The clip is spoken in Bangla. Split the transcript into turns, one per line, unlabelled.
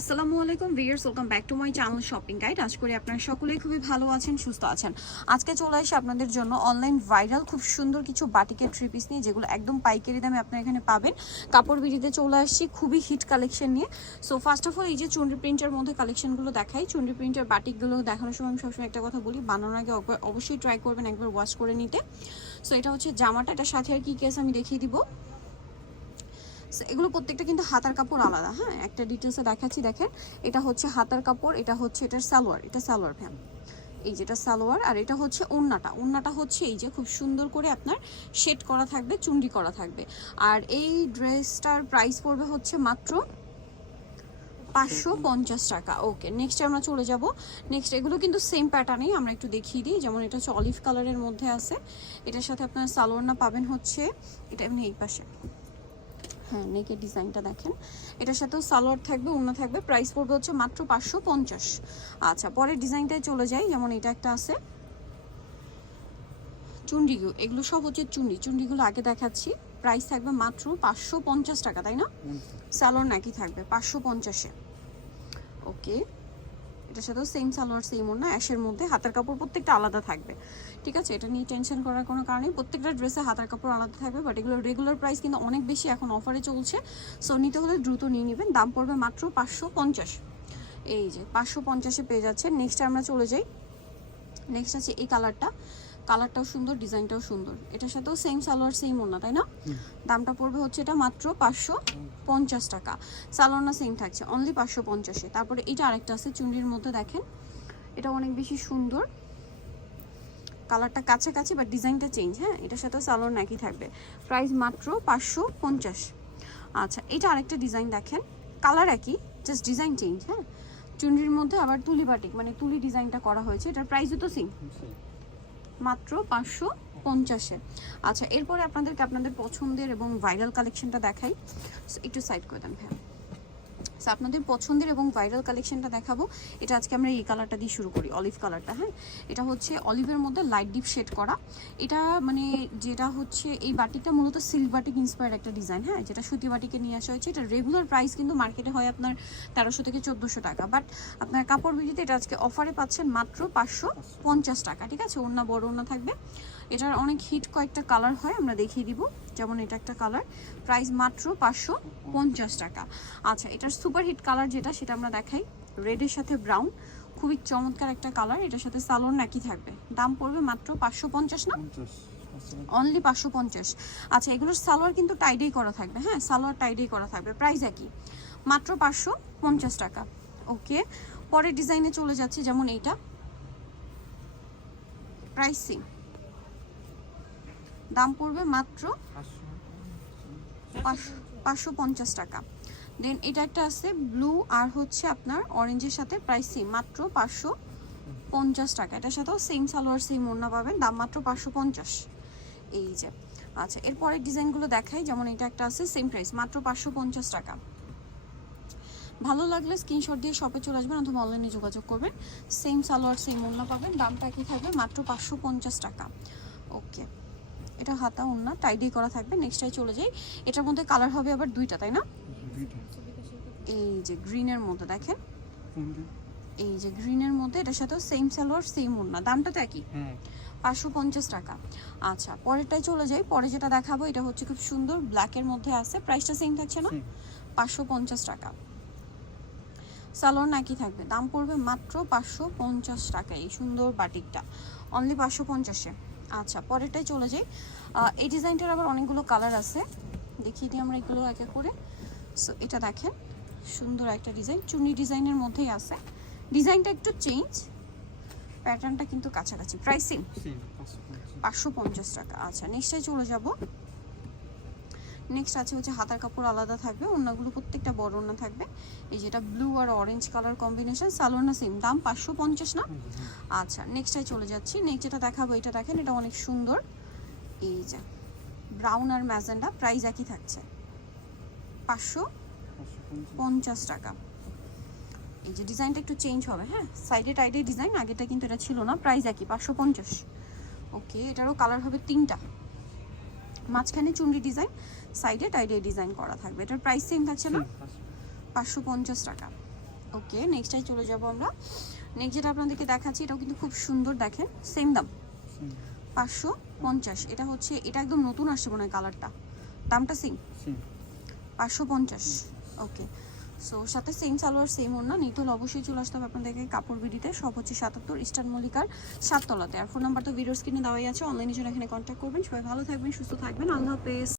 আসসালামু আলাইকুম viewers welcome back to my channel shopping guide. আজ করি আপনারা সকলেই খুবই ভালো আছেন, সুস্থ আছেন। আজকে চলে আসি আপনাদের জন্য অনলাইন ভাইরাল খুব সুন্দর কিছু বাটিকের থ্রি পিস নিয়ে, যেগুলো একদম পাইকারি দামে আপনারা এখানে পাবেন। কাপড় বিড়িতে চলে আসছি, খুবই হিট কালেকশন নিয়ে। সো ফার্স্ট অফ অল এই যে চুন্ডি প্রিন্টের মধ্যে কালেকশনগুলো দেখাই চুন্ডি প্রিন্টের বাটিকগুলো দেখানোর সময় আমি সবসময় একটা কথা বলি, বানানোর আগে অবশ্যই ট্রাই করবেন, একবার ওয়াশ করে নিতে। সো এটা হচ্ছে জামাটা, এটার সাথে আর কি কেস আমি দেখিয়ে দিব। এগুলো প্রত্যেকটা কিন্তু হাতার কাপড় আলাদা হ্যাঁ? একটা ডিটেলসে দেখাচ্ছি, দেখেন। এটা হচ্ছে হাতার কাপড়, এটা হচ্ছে এটার সালোয়ার, এটা সালোয়ার ফ্যাম এই যেটা সালোয়ার, আর এটা হচ্ছে ওন্নাটা। ওন্নাটা হচ্ছে এই যে খুব সুন্দর করে আপনার শেড করা থাকবে, চুন্ডি করা থাকবে। আর এই ড্রেসটার প্রাইস পড়বে হচ্ছে মাত্র পাঁচশো পঞ্চাশ টাকা। ওকে নেক্সট আমরা চলে যাব। নেক্সট এগুলো কিন্তু সেম প্যাটার্নেই আমরা একটু দেখিয়ে দিই। যেমন এটা হচ্ছে অলিভ কালারের মধ্যে আছে। এটার সাথে আপনার সালোয়ার না পাবেন হচ্ছে, এটা এমনি এই পাশে। হ্যাঁ নেকের ডিজাইনটা দেখেন। এটার সাথেও সালোয়ার থাকবে অন্য থাকবে। প্রাইস পড়বে হচ্ছে মাত্র পাঁচশো পঞ্চাশ। আচ্ছা পরের ডিজাইনটায় চলে যাই। যেমন এটা একটা আছে। চুন্ডিগুলো এগুলো সব হচ্ছে চুন্ডি চুন্ডিগুলো আগে দেখাচ্ছি। প্রাইস থাকবে মাত্র পাঁচশো পঞ্চাশ টাকা তাই না? স্যালোর নাকি থাকবে পাঁচশো পঞ্চাশে। ওকে এটার সাথেও সেম সালোয়ার সেম ওনা অ্যাশের মধ্যে হাতের কাপড় প্রত্যেকটা আলাদা থাকবে। ঠিক আছে? এটা নিয়ে টেনশন করার কোনো কারণে প্রত্যেকটা ড্রেসে হাতের কাপড় আলাদা থাকবে বাট এগুলো রেগুলার প্রাইস কিন্তু অনেক বেশি এখন অফারে চলছে। সো নিতে হলে দ্রুত নিয়ে নেবেন। দাম পড়বে মাত্র পাঁচশো পঞ্চাশ। এই যে, পাঁচশো পঞ্চাশে পেয়ে যাচ্ছে নেক্সট আমরা চলে যাই। নেক্সট আছে এই কালারটা কালারটাও সুন্দর ডিজাইনটাও সুন্দর। এটার সাথেও সেম সালোয়ার সেম ওনা তাই না? দামটা পড়বে হচ্ছে এটা মাত্র পাঁচশো পঞ্চাশ টাকা। সালোয়ার না সেম থাকছে অনলি পাঁচশো পঞ্চাশে। তারপরে এটা আরেকটা আছে চুন্ডির মধ্যে দেখেন। এটা অনেক বেশি সুন্দর। কালারটা কাছাকাছি বাট ডিজাইনটা চেঞ্জ হ্যাঁ? এটার সাথেও সালোয়ার নাকি থাকবে। প্রাইস মাত্র পাঁচশো পঞ্চাশ। আচ্ছা এটা আরেকটা ডিজাইন দেখেন। কালার একই জাস্ট ডিজাইন চেঞ্জ হ্যাঁ? চুন্ডির মধ্যে আবার তুলি বাটিক মানে তুলি ডিজাইনটা করা হয়েছে। এটার প্রাইসও তো সেম মাত্র পাঁচশো পঞ্চাশে। আচ্ছা এরপরে আপনাদেরকে আপনাদের পছন্দের এবং ভাইরাল কালেকশনটা দেখাই। একটু সাইড করে দেন হ্যাঁ So, আপনাদের পছন্দের এবং ভাইরাল কালেকশনটা দেখাবো। এটা আজকে আমরা এই কালারটা দিয়ে শুরু করি অলিভ কালারটা হ্যাঁ? এটা হচ্ছে অলিভের মধ্যে লাইট ডিপ শেড করা। এটা মানে যেটা হচ্ছে এই বাটিকটা মূলত সিল্ক বাটিক ইন্সপায়ার্ড একটা ডিজাইন হ্যাঁ? যেটা সুতি বাটিকে নিয়ে আসা হয়েছে। এটা রেগুলার প্রাইস কিন্তু মার্কেটে হয় আপনার তেরোশো থেকে চোদ্দোশো টাকা। বাট আপনার কাপড় বিজিতে এটা আজকে অফারে পাচ্ছেন মাত্র পাঁচশো পঞ্চাশ টাকা ঠিক আছে? ওড়না বড় ওড়না থাকবে। এটার অনেক হিট কয়েকটা কালার হয় আমরা দেখিয়ে দিব। যেমন এটা একটা কালার প্রাইস মাত্র পাঁচশো পঞ্চাশ টাকা। আচ্ছা এটার সুপার হিট কালার যেটা সেটা আমরা দেখাই। রেডের সাথে ব্রাউন খুবই চমৎকার একটা কালার এটার সাথে সালোয়ার নাকি থাকবে। দাম পড়বে মাত্র পাঁচশো পঞ্চাশ না? অনলি পাঁচশো পঞ্চাশ। আচ্ছা এগুলোর সালোয়ার কিন্তু টাইডেই করা থাকবে হ্যাঁ? সালোয়ার টাইডেই করা থাকবে প্রাইস একই। মাত্র পাঁচশো পঞ্চাশ টাকা। ওকে পরের ডিজাইনে চলে যাচ্ছে যেমন এইটা। প্রাইস সেম দাম পড়বে মাত্র পাঁচশো- পঞ্চাশ টাকা। দেন এটা একটা আছে ব্লু আর হচ্ছে আপনার অরেঞ্জের সাথে প্রাইস সেম মাত্র পাঁচশো পঞ্চাশ টাকা। এটার সাথেও সেম সালোয়ার সেম ওড়না পাবেন দাম মাত্র পাঁচশো পঞ্চাশ। এই যে আচ্ছা এরপরের ডিজাইনগুলো দেখাই যেমন এটা একটা আছে সেম প্রাইস মাত্র পাঁচশো পঞ্চাশ টাকা। ভালো লাগলে স্ক্রিনশট দিয়ে শপে চলে আসবেন অথবা অনলাইনে যোগাযোগ করবেন। সেম সালোয়ার সেম ওড়না পাবেন দামটা কি থাকবে মাত্র পাঁচশো পঞ্চাশ টাকা। ওকে এটা হাতা ওড়না টাইডি করা থাকবে নেক্সটটাই চলে যাই। এটার মধ্যে কালার হবে আবার দুইটা তাই না? এই যে গ্রিনের মধ্যে দেখেন। এই যে গ্রিনের মধ্যে এটার সাথেও সেম সালোয়ার সেম ওড়না। দামটা তো একই। পাঁচশো পঞ্চাশ টাকা। আচ্ছা পরেরটাই চলে যাই। পরে যেটা দেখাবো এটা হচ্ছে খুব সুন্দর ব্ল্যাকের মধ্যে আছে। প্রাইসটা সেম থাকছে না? পাঁচশো পঞ্চাশ টাকা। সালোয়ার নাকি থাকবে। দাম পড়বে মাত্র পাঁচশো পঞ্চাশ টাকা এই সুন্দর বাটিকটা অনলি পাঁচশো পঞ্চাশে। আচ্ছা পরেরটাই চলে যাই। এই ডিজাইনটার আবার অনেকগুলো কালার আছে। দেখিয়ে দিই আমরা এগুলো এক এক করে। সো এটা দেখেন সুন্দর একটা ডিজাইন। চুনি ডিজাইনের মধ্যেই আছে। ডিজাইনটা একটু চেঞ্জ প্যাটার্নটা কিন্তু কাছাকাছি। প্রাইসিং পাঁচশো পঞ্চাশ। টাকা। আচ্ছা নিশ্চয়ই চলে যাব। নেক্সট আছে হচ্ছে হাতার কাপড় আলাদা থাকবে অন্যগুলো প্রত্যেকটা বড় ওড়না থাকবে। এই যেটা ব্লু আর অরেঞ্জ কালার কম্বিনেশন সালোনা সেম দাম পাঁচশো পঞ্চাশ না? আচ্ছা নেক্সটে চলে যাচ্ছি। নেক্সট যেটা দেখাবো এটা দেখেন এটা অনেক সুন্দর। এই যে ব্রাউন আর ম্যাজেন্ডা প্রাইস একই থাকছে। পাঁচশো পঞ্চাশ টাকা। এই যে ডিজাইনটা একটু চেঞ্জ হবে হ্যাঁ? সাইডে টাইডে ডিজাইন আগেটা কিন্তু এটা ছিল না প্রাইস একই পাঁচশো পঞ্চাশ। ওকে এটারও কালার হবে তিনটা। মাঝখানে চুমড়ি ডিজাইন সাইডে টাইডে ডিজাইন করা থাকবে। এটার প্রাইস সেম থাকছে না? পাঁচশো পঞ্চাশ টাকা। ওকে নেক্সটাই চলে যাব আমরা। নেক্সট যেটা আপনাদেরকে দেখাচ্ছি এটাও কিন্তু খুব সুন্দর দেখেন সেম দাম। পাঁচশো পঞ্চাশ। এটা হচ্ছে এটা একদম নতুন আসছে মনে হয় কালারটা দামটা সেম
সেম
পাঁচশো পঞ্চাশ। ওকে সো সাথে সেম সালোয়ার সেম ওড়না। নেই হলে অবশ্যই চলে আসতে হবে আপনাদেরকে কাপড় বিডিতে। সব হচ্ছে সাতাত্তর ইস্টার মল্লিকার সাততলাতে। আর ফোন নাম্বার তো ভিডিও স্ক্রিনে দেওয়াই আছে। অনলাইনে জন্য এখানে কন্ট্যাক্ট করবেন। সবাই ভালো থাকবেন, সুস্থ থাকবেন। আল্লাহ হাফেজ।